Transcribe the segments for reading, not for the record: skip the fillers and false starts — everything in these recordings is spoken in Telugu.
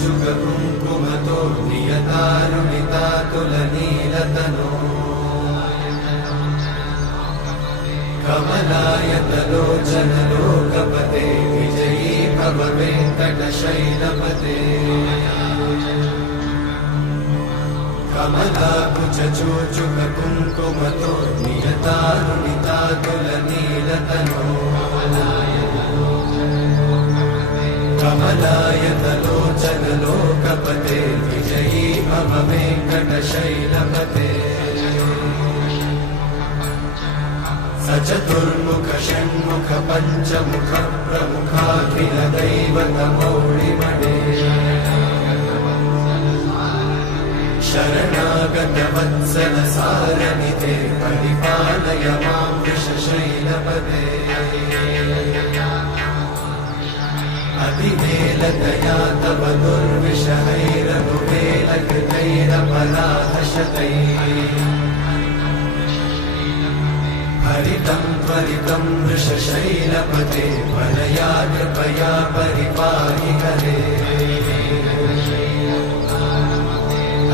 कमलाकुचूचुककुङ्कुमतो नियतारुणितातुलनीलतनो कमलायतलोचनलोकपते विजयी भव वेङ्कटशैलपते कमलाकुचूचुककुङ्कुमतो नियतारुणितातुलनीलतनो कमलायतलोचनलोकपते विजयी भव वेङ्कटशैलपते सचतुर्मुख षण्मुख पञ्चमुख प्रमुखाखिलदैवतमौलिमणे शरणागतवत्सल सारनिधे परिपालय मां वृषशैलपते अतिवेलतया तव दुर्विषहैरनुवेलकृतैरपराधशतैः हरितं त्वरितं वृषशैलपते वरया कृपया परिपाहि हरे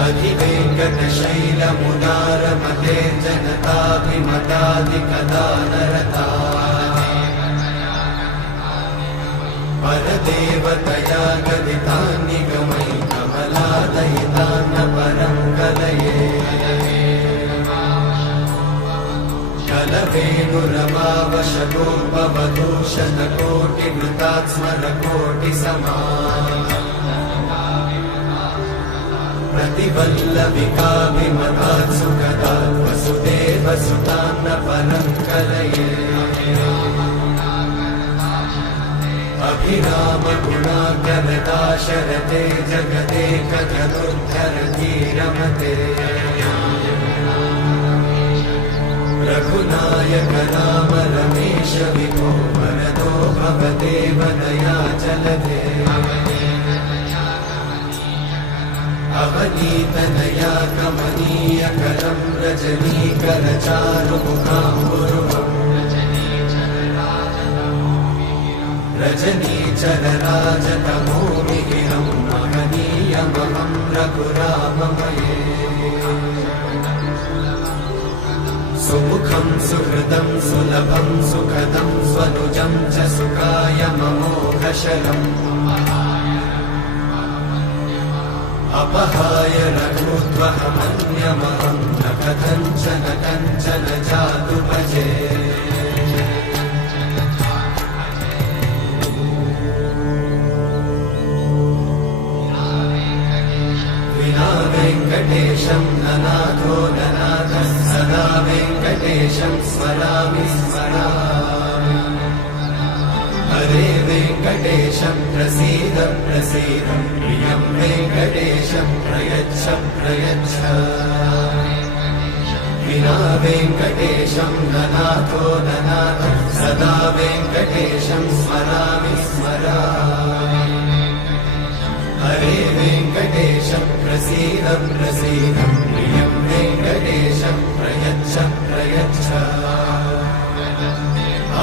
अधिवेङ्कटशैलमुदारमते जनताभिमतादिकदानरता परदेवतया गदितान्निगमै कमलादयितान्न परं कलये कलवेणुरवावशतोपवधूषणकोटिवृतात्स्मरकोटिसमा प्रतिवल्लविकाभिमतात् सुखदात् वसुदेवसुतान्न परं कलये अभिरामगुणाकरदाशरथे जगदेकजगोद्धरती रमते रघुनायक राम रमेश विभो वरदो भवदेव दयाचलधे अवनीतनया कमनीयकरं रजनीकरचारुमुखाम्बुरुहम् रजनीचरराजतमोमिहिरं महनीयमहं रघुराममये सुमुखं सुहृदं सुलभं सुखदं स्वनुजं च सुखाय ममोघशरम् अपहाय रघुत्वहमन्यमहं न कथञ्चन जातु भजे विना वेङ्कटेशं ननाथो ननाथः सदा वेङ्कटेशं स्मरामि स्मरामि हरे वेङ्कटेशं प्रसीद प्रसीद प्रियं वेङ्कटेशं प्रयच्छ प्रयच्छ विना वेङ्कटेशं ननाथो ननाथः सदा वेङ्कटेशं स्मरामि स्मरामि हरे वेङ्कटेशं प्रसीद प्रसीद प्रियं वेङ्कटेशं प्रयच्छ प्रयच्छ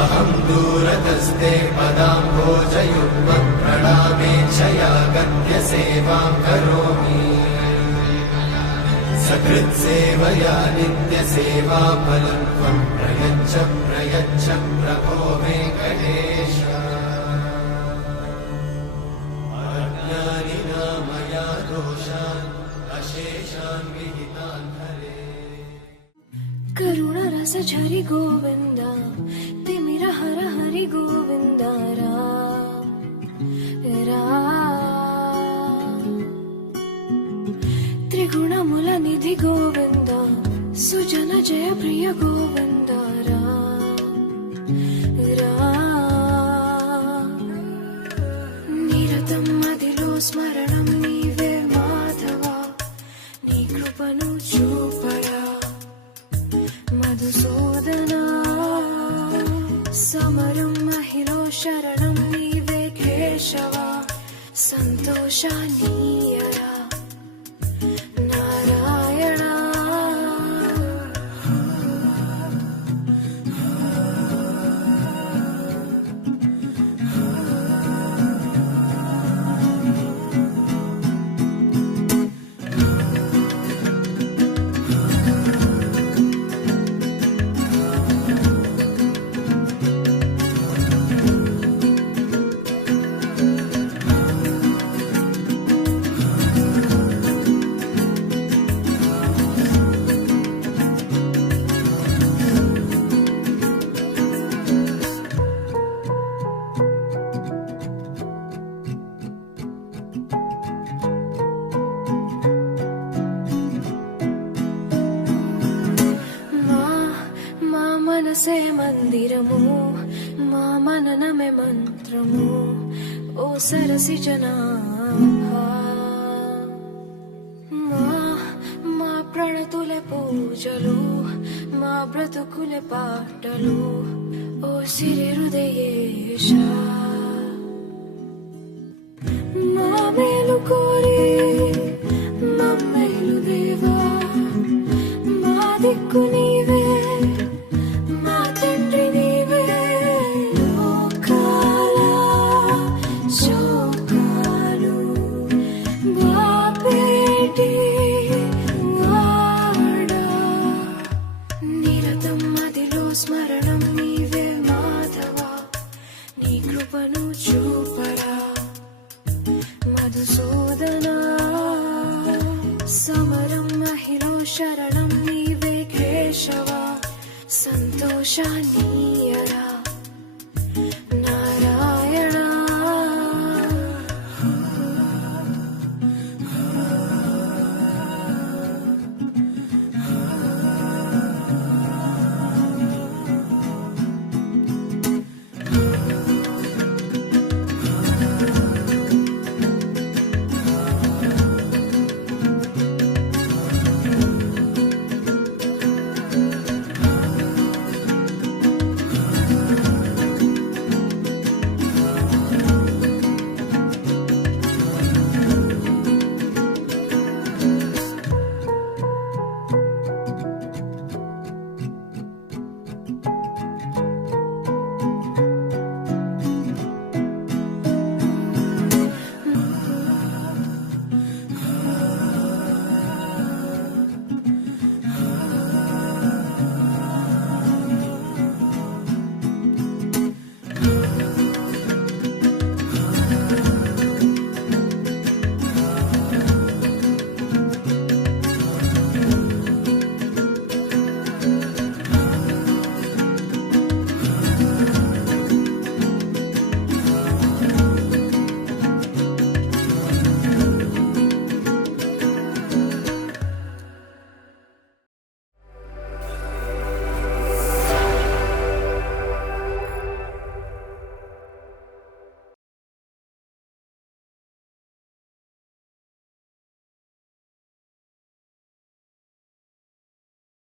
अहं दूरतस्ते पदाम्भोजयुग्मं प्रणामेच्छया गत्य सेवां करोमि सकृत्सेवया नित्यसेवाफलं त्वं प्रयच्छ प्रयच्छ प्रभो वेङ्कटेश अज्ञानिना मया दोषान् अशेषान् विहितान् हरे करुणरस झरि गोविन्द तिमिर हर हरि गोविन्द राम त्रिगुणमुल निधि गोविन्द सुजन जय प्रिय गोविन्द राम निरतं స్మరణం నీవే మాధవ నీ కృపను చూపరా మధుసూదనా సమరం మహిలో శరణం నీవే కేశవ సంతోషానీయరా నారాయణ మనసే మందిరము మా మననమే మంత్రము ఓ సరసి జనాభా మా ప్రణతులే పూజలు మా బ్రతుకులే పాటలు ఓ సిరి హృదయేశ మా మేలు కోరి మమ్మేలు దేవా మా దిక్కు నీవే స్మరణం నీవే మాధవ నీ కృపను చూపరా మధుసూదనా సమరం మహిలో శరణం నీవే కేశవ సంతోషాన్ని